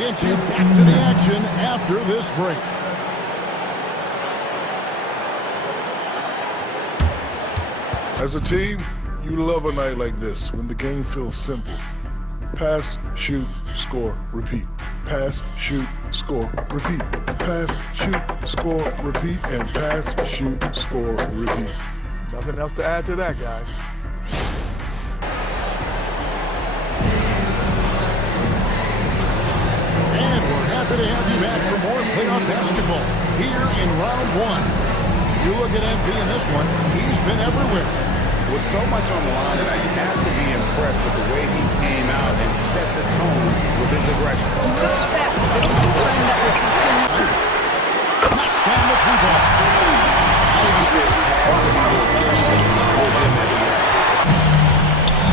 get you back to the action after this break. As a team, you love a night like this when the game feels simple. Pass, shoot, score, repeat. Pass, shoot, score, repeat. Pass, shoot, score, repeat. And pass, shoot, score, repeat. Nothing else to add to that, guys. And we're happy to have you back for more playoff basketball here in round one. You look at MP in this one, he's been everywhere. With so much on the line tonight, you have to be impressed with the way he came out and set the tone with his aggression. You expect this is a trend that will continue. Knocks down the three ball.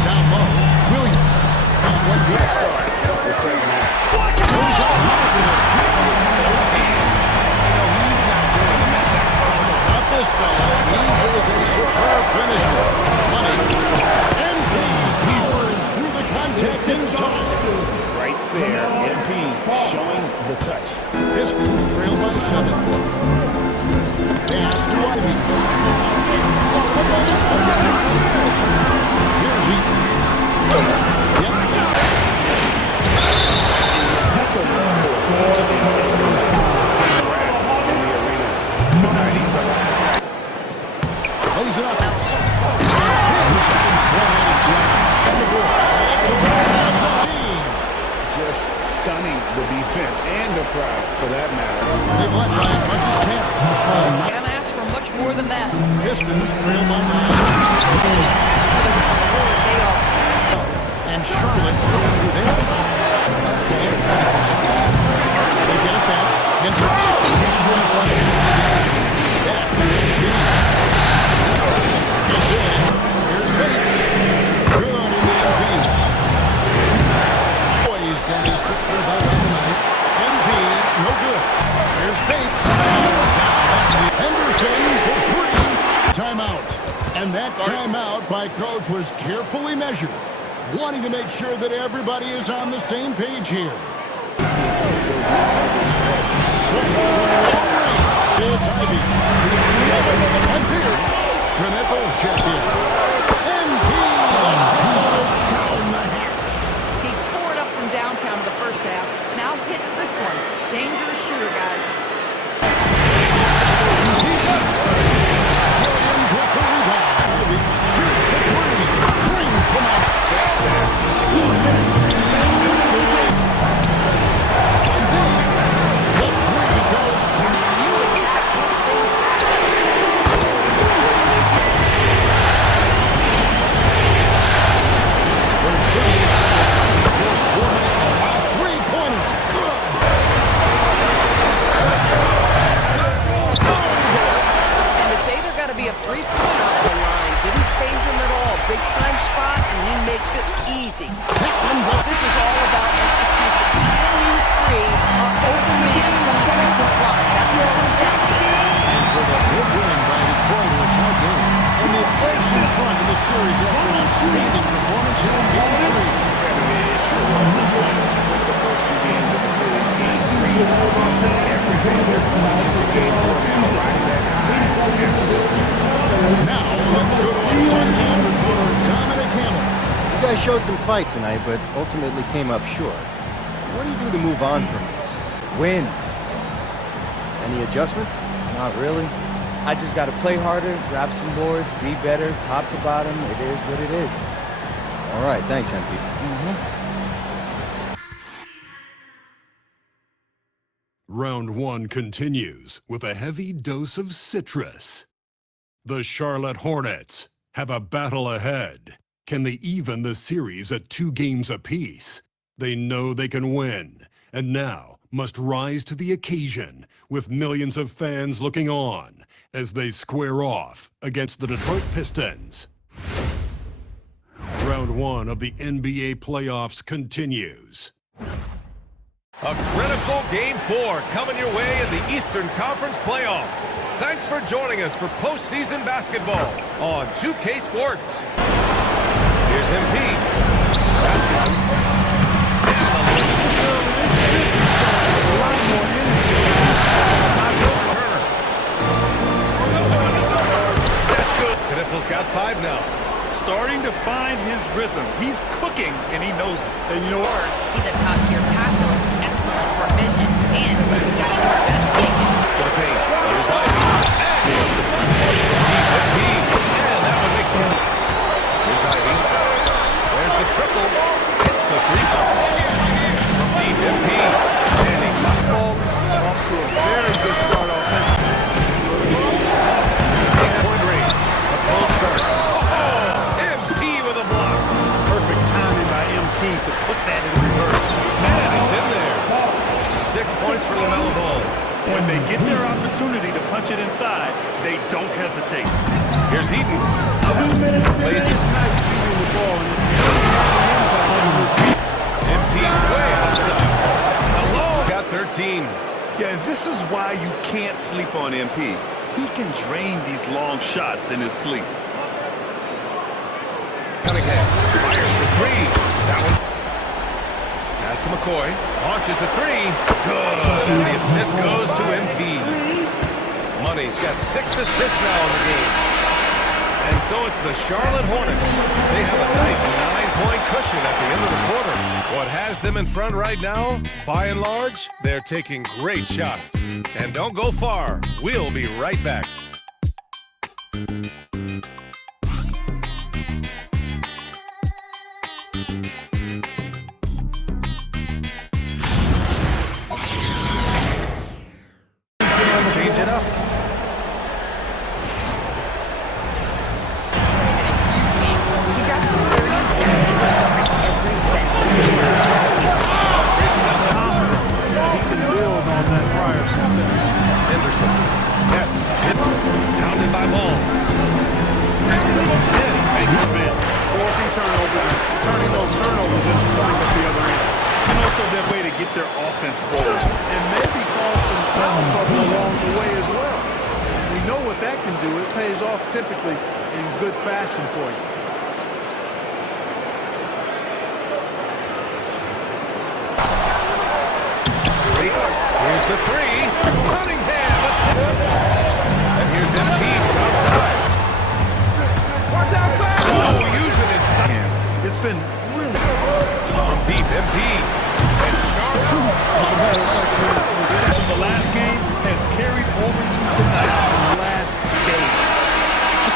Down low, Williams. Not one good start. The second half. Goes out high with a two. He's not going to mess that up. Not this fella. He is a superb finisher. Money. MP powers through the contact inside. Right there, MP showing the touch. Pistons trail by 7. Pass to Ivy. Here's he. Yep. That's a number of points in the arena. Tonight, he's the last guy. Plays it up. And the ball. Just stunning the defense and the crowd, for that matter. They've led by as much as 10. Can't ask for much more than that. Pistons trail by 9. They are. And Charlotte looking to do their best. That's ball. They get it back. And here's Bates. Good in the MP. Poised and his sixth rebound on the night. MP, no good. Here's Bates. Henderson for 3. Timeout. And that timeout by coach was carefully measured, wanting to make sure that everybody is on the same page here. It's Ivy. And here, Knuckles check in. MP down the hatch. He tore it up from downtown in the first half. Now hits this one. Dangerous shooter, guys. Williams with the rebound. Ivy shoots the 3. Green from out. The 3 goes down. You attack when things happen. Three-pointers. Good. And it's either got to be a three-pointer. The line didn't phase him at all. Big-time spot, and he makes it easy. This is all about execution. Can you free an open man from the three-point line? That's what it comes down to. And so the big win by Detroit in a tight game. And the edge in front of the series after an outstanding performance here in Game 3. It sure was. The Twins split the first 2 games of the series. Game 3 every day. They're coming into Game 4 now, riding that high after this one. Now, let's go to our sideline reporter, Dominic Hamill. You guys showed some fight tonight, but ultimately came up short. What do you do to move on from this? Win. Any adjustments? Not really. I just got to play harder, grab some boards, be better, top to bottom. It is what it is. All right, thanks, MP. Round 1 continues with a heavy dose of citrus. The Charlotte Hornets have a battle ahead. Can they even the series at 2 games apiece? They know they can win, and now must rise to the occasion with millions of fans looking on as they square off against the Detroit Pistons. Round 1 of the NBA playoffs continues. A critical Game 4 coming your way in the Eastern Conference playoffs. Thanks for joining us for postseason basketball on 2K Sports. Here's MP. Basketball. And you know what? He's a top-tier passer with excellent for vision, and we've got to do our best to make him. To the paint. Here's Ivy. And that one makes it. Here's Ivy. There's the triple. Hits the three-ball. From deep, MP. And he must fall Off to a very good start offensively. 8-point range. A cold start. Oh, MP with a block. Perfect timing by MT to put that in reverse. And it's in there. 6 points for LaMelo Ball. When they get their opportunity to punch it inside, they don't hesitate. Here's Eaton. Plays it. MP way outside. Alone. Got 13. Yeah, and this is why you can't sleep on MP. He can drain these long shots in his sleep. Cunningham fires for three. That one. Pass to McCoy. Launches a three. Good. And the assist goes to MP. Money's got 6 assists now in the game. And so it's the Charlotte Hornets. They have a nice 9-point cushion at the end of the quarter. What has them in front right now, by and large, they're taking great shots. And don't go far. We'll be right back. Change it up. He dropped 30 points every set. He can build on that prior success. Henderson. Yes. Pounded by Ball. Then makes a bid. Forcing turnovers, turning those turnovers into points at the other end. And also their way to get their offense rolling. And maybe cause some foul trouble along the way as well. We know what that can do. It pays off typically in good fashion for you. Here's the three. Cunningham. And here's MP from outside. Watch outside! Oh, using his side. It's been really From deep, MP. And Charlotte. from the last game has carried over to tonight. Last game.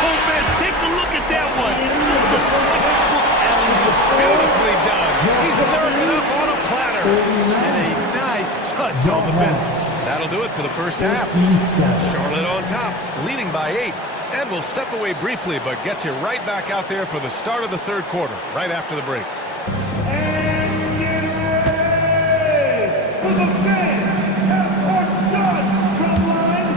Oh man, take a look at that one. Just a textbook alley-oop. Beautifully done. He's serving up on a platter. And a nice touch on the finish. That'll do it for the first half. Charlotte on top, leading by 8. And we'll step away briefly, but get you right back out there for the start of the third quarter, right after the break. And get ready for the fan half-court shot from line.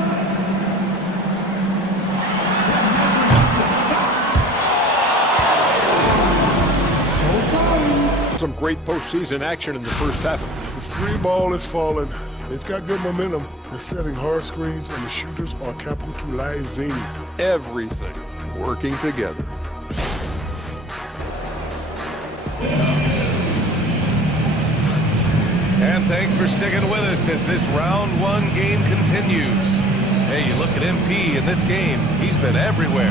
Some great postseason action in the first half. The free ball is falling. They've got good momentum. They're setting hard screens, and the shooters are capitalizing. Everything working together. And thanks for sticking with us as this round 1 game continues. Hey, you look at MP in this game, he's been everywhere.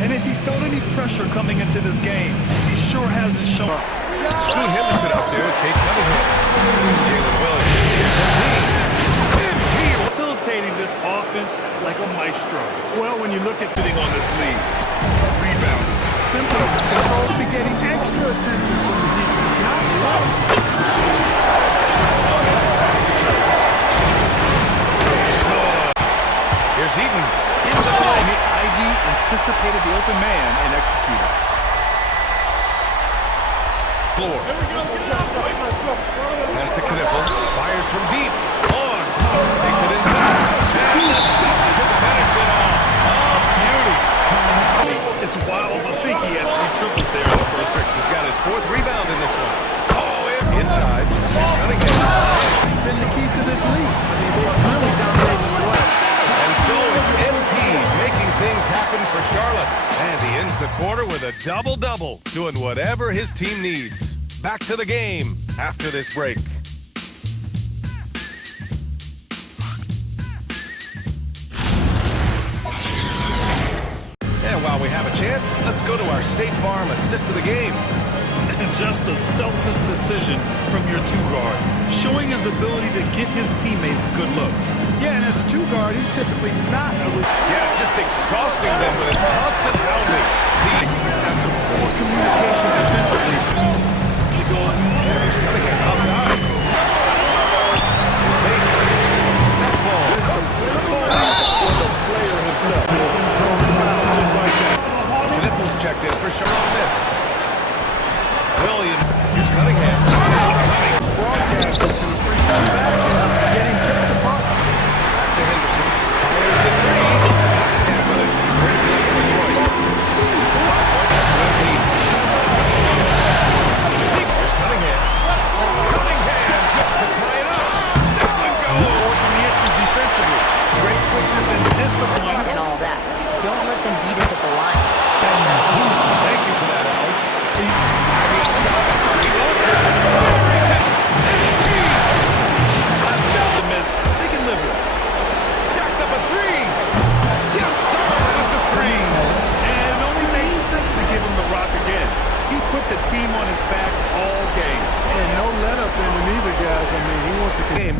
And if he felt any pressure coming into this game, he sure hasn't shown up. Scoot Henderson out there with Kate Cunningham. Jalen Williams. MP Facilitating this offense like a maestro. Well, when you look at sitting on this lead, rebound. Simply control to be getting extra attention from the defense, not less. Here's Eaton. Into the play. Ivy anticipated the open man and executed. Floor. Pass to Knipple. Fires from deep. On. Takes it inside. And the dunk to finish it off. Oh, beauty. It's wild to think he had 3 triples there in the first half. He's got his 4th rebound in this one. Oh, inside. Here's Cunningham. It's been the key to this league. I mean, they've really dominated the West. And so it's MP making things happen for Charlotte. And he ends the quarter with a double-double, doing whatever his team needs. Back to the game after this break. And while we have a chance, let's go to our State Farm assist of the game. just a selfless decision from your two-guard, showing his ability to get his teammates good looks. Yeah, and as a two-guard, he's typically not a... Yeah, just exhausting them with his constant pounding. After poor communication defensively. He's coming in outside. His mates. That ball. The player himself. Just like that. Knipples checked in for Sharon Miss. Williams. Here's Cunningham. Cunningham's Broadcast is going to appreciate that. Getting picked apart. back to Henderson. Fires the three. Knocks down with it. Brings it up for Detroit. It's a 5-point to MP. Here's Cunningham. Cunningham to tie it up. That one goes. Forcing the issue defensively. Great quickness and discipline. And all that. Don't let them beat us at the line. Thank you for that, Allie. On the outside. He launches. Another miss. They can live with. Jacks up a three. Yes, sir, with the three. And it only makes sense to give him the rock again. He put the team on his back all game. And no let-up in him either, guys. I mean, he wants to... Game.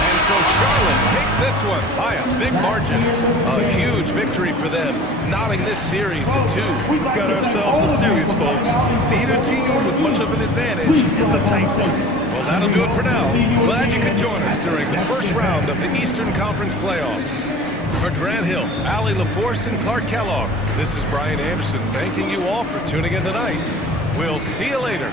And so Charlotte takes this one by a big margin. A huge victory for them, knotting this series in two. We've got ourselves a series, folks. Neither team with much of an advantage. It's a tight one. Well, that'll do it for now. Glad you could join us during the first round of the Eastern Conference playoffs. For Grant Hill, Allie LaForce, and Clark Kellogg, this is Brian Anderson thanking you all for tuning in tonight. We'll see you later.